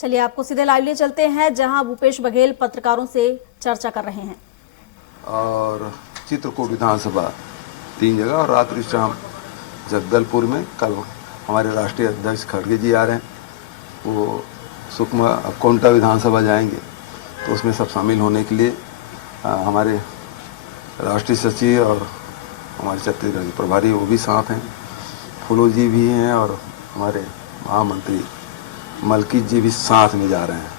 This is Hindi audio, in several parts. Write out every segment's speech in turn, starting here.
चलिए आपको सीधे लाइव ले चलते हैं जहां भूपेश बघेल पत्रकारों से चर्चा कर रहे हैं। और चित्रकूट विधानसभा 3 जगह और रात्रि शाम जगदलपुर में कल हमारे राष्ट्रीय अध्यक्ष खड़गे जी आ रहे हैं, वो सुकमा कोंटा विधानसभा जाएंगे, तो उसमें सब शामिल होने के लिए हमारे राष्ट्रीय सचिव और हमारे छत्तीसगढ़ के प्रभारी वो भी साथ हैं, फूलो जी भी हैं और हमारे महामंत्री मलकीत जी भी साथ में जा रहे हैं।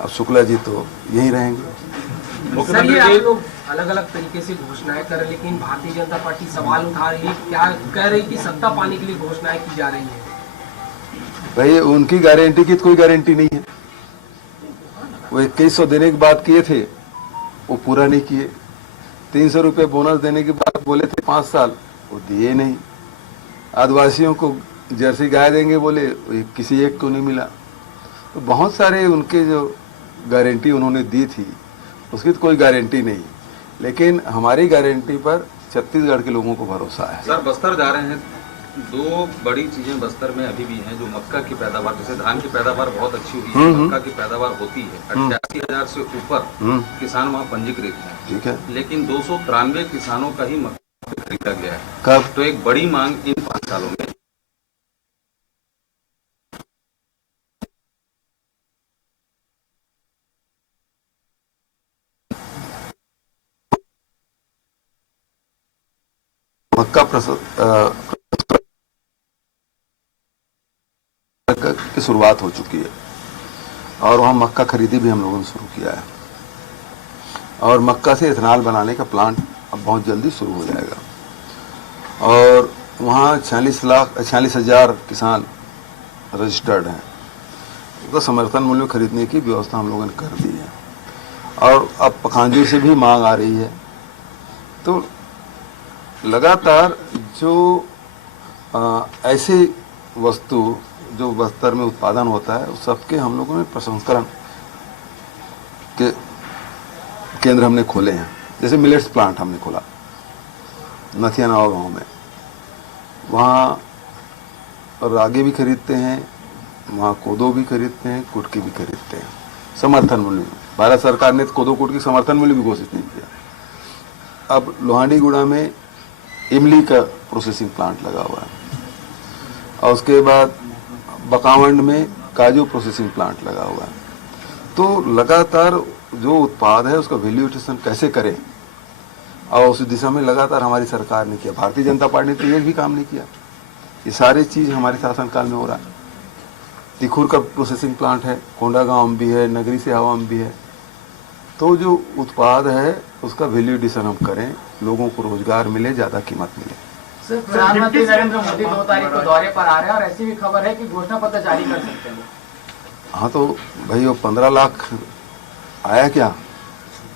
अब शुक्ला जी तो यहीं रहेंगे। सर, ये आप लोग अलग अलग तरीके से घोषणाएं कर रहे हैं, लेकिन भारतीय जनता पार्टी सवाल उठा रही है, क्या कह रही कि सत्ता पाने के लिए घोषणाएं की जा रही है। भाई उनकी गारंटी की तो कोई गारंटी नहीं है। वो 2100 देने की बात किए थे, वो पूरा नहीं किए। 300 रुपये बोनस देने की बात बोले थे 5 साल, वो दिए नहीं। आदिवासियों को जर्सी गाय देंगे बोले, किसी एक को नहीं मिला। तो बहुत सारे उनके जो गारंटी उन्होंने दी थी उसकी तो कोई गारंटी नहीं, लेकिन हमारी गारंटी पर छत्तीसगढ़ के लोगों को भरोसा है। सर, बस्तर जा रहे हैं, 2 बड़ी चीजें बस्तर में अभी भी हैं, जो मक्का की पैदावार, जैसे धान की पैदावार बहुत अच्छी हुई है, मक्का की पैदावार होती है, 88,000 से ऊपर किसान वहाँ पंजीकृत हैं। ठीक है, लेकिन 293 किसानों का ही मक्का खरीदा गया है। कब? तो एक बड़ी मांग इन 5 सालों में। मक्का की शुरुआत हो चुकी है और वहाँ मक्का खरीदी भी हम लोगों ने शुरू किया है और मक्का से इथेनॉल बनाने का प्लांट अब बहुत जल्दी शुरू हो जाएगा। और वहाँ 46,000 किसान रजिस्टर्ड हैं, तो समर्थन मूल्य खरीदने की व्यवस्था हम लोगों ने कर दी है। और अब पखांजूर से भी मांग आ रही है। तो लगातार जो ऐसी वस्तु जो बस्तर में उत्पादन होता है उस सबके हम लोगों ने प्रसंस्करण के केंद्र हमने खोले हैं। जैसे मिलेट्स प्लांट हमने खोला नथियानावा गांव में, वहाँ रागी भी खरीदते हैं, वहाँ कोदो भी खरीदते हैं, कुटकी भी खरीदते हैं समर्थन मूल्य में। भारत सरकार ने कोदो कुटकी समर्थन मूल्य भी घोषित नहीं किया। अब लोहांडीगुड़ा में इमली का प्रोसेसिंग प्लांट लगा हुआ है और उसके बाद बकावंड में काजू प्रोसेसिंग प्लांट लगा हुआ है। तो लगातार जो उत्पाद है उसका वैल्यूएशन कैसे करें और उस दिशा में लगातार हमारी सरकार ने किया। भारतीय जनता पार्टी ने तो एक भी काम नहीं किया। ये सारी चीज हमारे शासनकाल में हो रहा है। तिखुर का प्रोसेसिंग प्लांट है, कोंडागांव में भी है, नगरी से हवा में भी है। तो जो उत्पाद है उसका वैल्यूएशन हम करें, लोगों को रोजगार मिले, ज्यादा कीमत मिले। सर, प्रधानमंत्री नरेंद्र मोदी 2 तारीख को दौरे पर आ रहे हैं और ऐसी भी खबर है कि घोषणा पत्र जारी कर सकते हैं। हाँ, तो भाई वो 15 लाख आया क्या?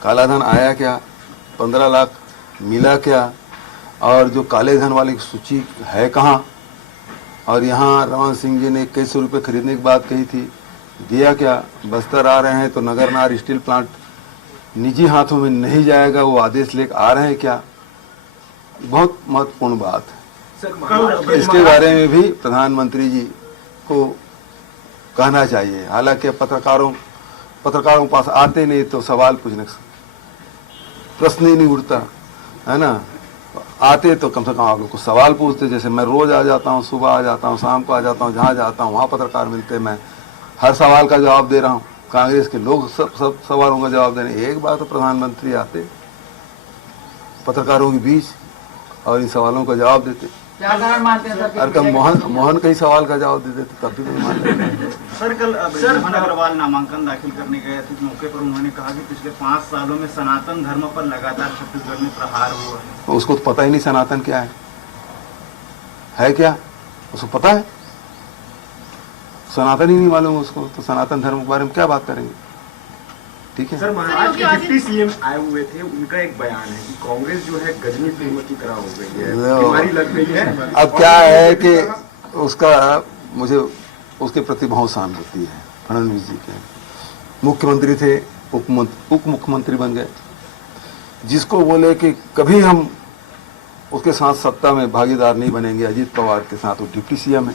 काला धन आया क्या? 15 लाख मिला क्या? और जो काले धन वाली सूची है कहाँ? और यहाँ रमन सिंह जी ने 2100 रुपये खरीदने की बात कही थी, दिया क्या? बस्तर आ रहे हैं तो नगरनार स्टील प्लांट निजी हाथों में नहीं जाएगा, वो आदेश लेकर आ रहे हैं क्या? बहुत महत्वपूर्ण बात है। इसके बारे में भी प्रधानमंत्री जी को कहना चाहिए। हालांकि पत्रकारों के पास आते नहीं तो सवाल पूछने का प्रश्न ही नहीं उठता है ना। आते तो कम से कम आप लोग को सवाल पूछते। जैसे मैं रोज आ जाता हूँ, सुबह आ जाता हूँ, शाम को आ जाता हूँ, जहाँ जाता हूँ वहाँ पत्रकार मिलते हैं, मैं हर सवाल का जवाब दे रहा हूँ। कांग्रेस के लोग सब सवालों का जवाब देने। एक बार तो प्रधानमंत्री आते पत्रकारों के बीच और इन सवालों का जवाब देते। क्या कारण मानते हैं सर? अरे मोहन कई सवाल का जवाब दे देते तब भी नहीं मानते। सर, कल मोहन अग्रवाल नामांकन दाखिल करने गए थे, मौके पर उन्होंने कहा कि पिछले 5 सालों में सनातन धर्म पर लगातार छत्तीसगढ़ में प्रहार हुआ है। तो उसको तो पता ही नहीं सनातन क्या है क्या? उसको पता है? सनातन ही नहीं मालूम उसको, तो सनातन धर्म के बारे में क्या बात करेंगे? ठीक है सर, महाराष्ट्र के डिप्टी सीएम आए हुए थे, उनका एक बयान है कि कांग्रेस जो है गजनी फिल्म की तरह हो गई है, बीमारी लग गई है। अब क्या है कि उसका मुझे उसके प्रति बहुत सहानुभूति है। फडणवीस जी के मुख्यमंत्री थे, उप मुख्यमंत्री बन गए। जिसको बोले कि कभी हम उसके साथ सत्ता में भागीदार नहीं बनेंगे, अजीत पवार के साथ, वो डिप्टी सीएम है,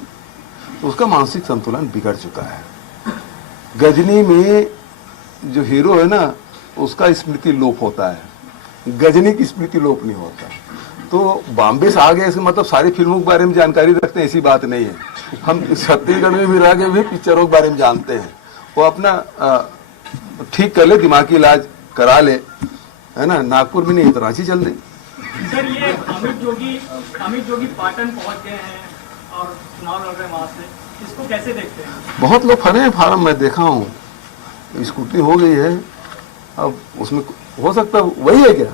तो उसका मानसिक संतुलन बिगड़ चुका है। गजनी में जो हीरो है ना, उसका स्मृति लोप होता है, गजनी की स्मृति लोप नहीं होता। तो बॉम्बे से आ गए इसका मतलब सारी फिल्मों के बारे में जानकारी रखते हैं, ऐसी बात नहीं है। हम छत्तीसगढ़ में भी रह के भी पिक्चरों के बारे में जानते हैं। वो अपना ठीक कर ले, दिमागी इलाज करा ले, है ना। नागपुर में नहीं तो रांची चल दें। सर, ये अमित जोगी पाटन पहुंच गए हैं और चुनाव लड़ रहे हैं वहां से, इसको कैसे देखते हैं? बहुत लोग भरे हैं फार्म, मैं देखा हूँ, स्कूटनी हो गई है। अब उसमें हो सकता है वही है क्या?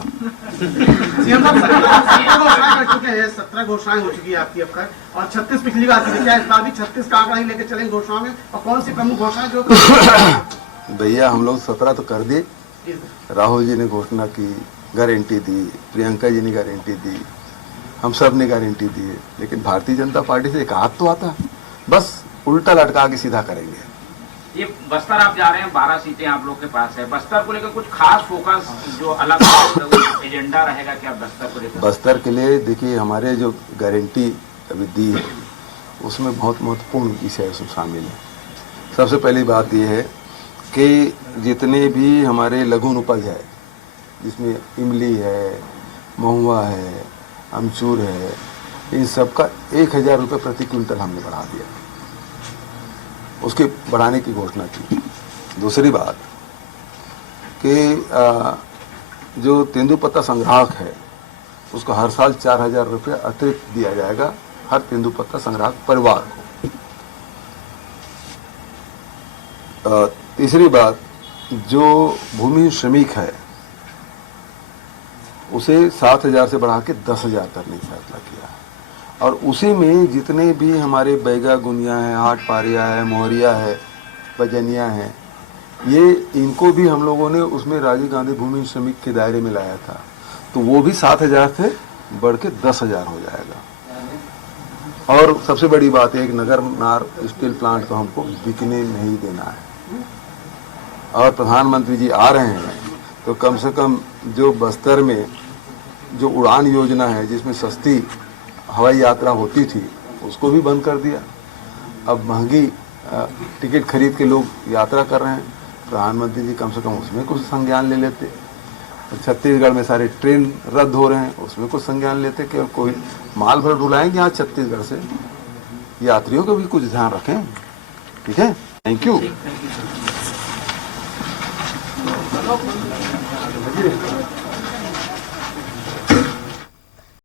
सीएम साहब 17 घोषणाएं कर चुके हैं, 17 घोषणाएं हो चुकी है आपकी अब तक, और 36 पिछली बार थी। क्या इस बार भी 36 का आंकड़ा ही लेकर चलेंगे घोषणाओं में? और कौन सी प्रमुख घोषणाएं जो भैया हम लोग 17 तो कर दिए। राहुल जी ने घोषणा की, गारंटी दी, प्रियंका जी ने गारंटी दी, हम सब ने गारंटी दी है। लेकिन भारतीय जनता पार्टी से एक हाथ तो आता, बस उल्टा लटका के सीधा करेंगे। ये बस्तर आप जा रहे हैं, 12 सीटें आप लोग के पास है, बस्तर को लेकर कुछ खास फोकस जो अलग एजेंडा रहेगा क्या बस्तर को लेकर? बस्तर के लिए देखिए, हमारे जो गारंटी अभी दी है उसमें बहुत महत्वपूर्ण विषय उसमें शामिल है। सबसे पहली बात यह है कि जितने भी हमारे लघु उपज है, जिसमें इमली है, महुआ है, अमचूर है, इन सब का 1000 रुपये प्रति क्विंटल हमने बढ़ा दिया, उसके बढ़ाने की घोषणा की। दूसरी बात कि जो तेंदुपत्ता संग्राहक है उसको हर साल 4000 रुपये अतिरिक्त दिया जाएगा हर तेंदुपत्ता संग्राहक परिवार को। तीसरी बात, जो भूमि श्रमिक है उसे 7000 से बढ़ा के 10000 करने का फैसला किया। और उसी में जितने भी हमारे बैगा गुनिया है, हाट पारिया है, मोहरिया है, बजनिया है, ये इनको भी हम लोगों ने उसमें राजीव गांधी भूमि श्रमिक के दायरे में लाया था, तो वो भी 7000 से बढ़ के 10000 हो जाएगा। और सबसे बड़ी बात है, एक नगर नार स्टील प्लांट को हमको बिकने नहीं देना है। और प्रधानमंत्री जी आ रहे हैं तो कम से कम जो बस्तर में जो उड़ान योजना है जिसमें सस्ती हवाई यात्रा होती थी उसको भी बंद कर दिया। अब महंगी टिकट खरीद के लोग यात्रा कर रहे हैं। प्रधानमंत्री जी कम से कम उसमें कुछ संज्ञान ले लेते। छत्तीसगढ़ में सारे ट्रेन रद्द हो रहे हैं, उसमें कुछ संज्ञान लेते कि कोई माल भर ढुलाएंगे यहाँ छत्तीसगढ़ से, यात्रियों को भी कुछ ध्यान रखें। ठीक है, थैंक यू।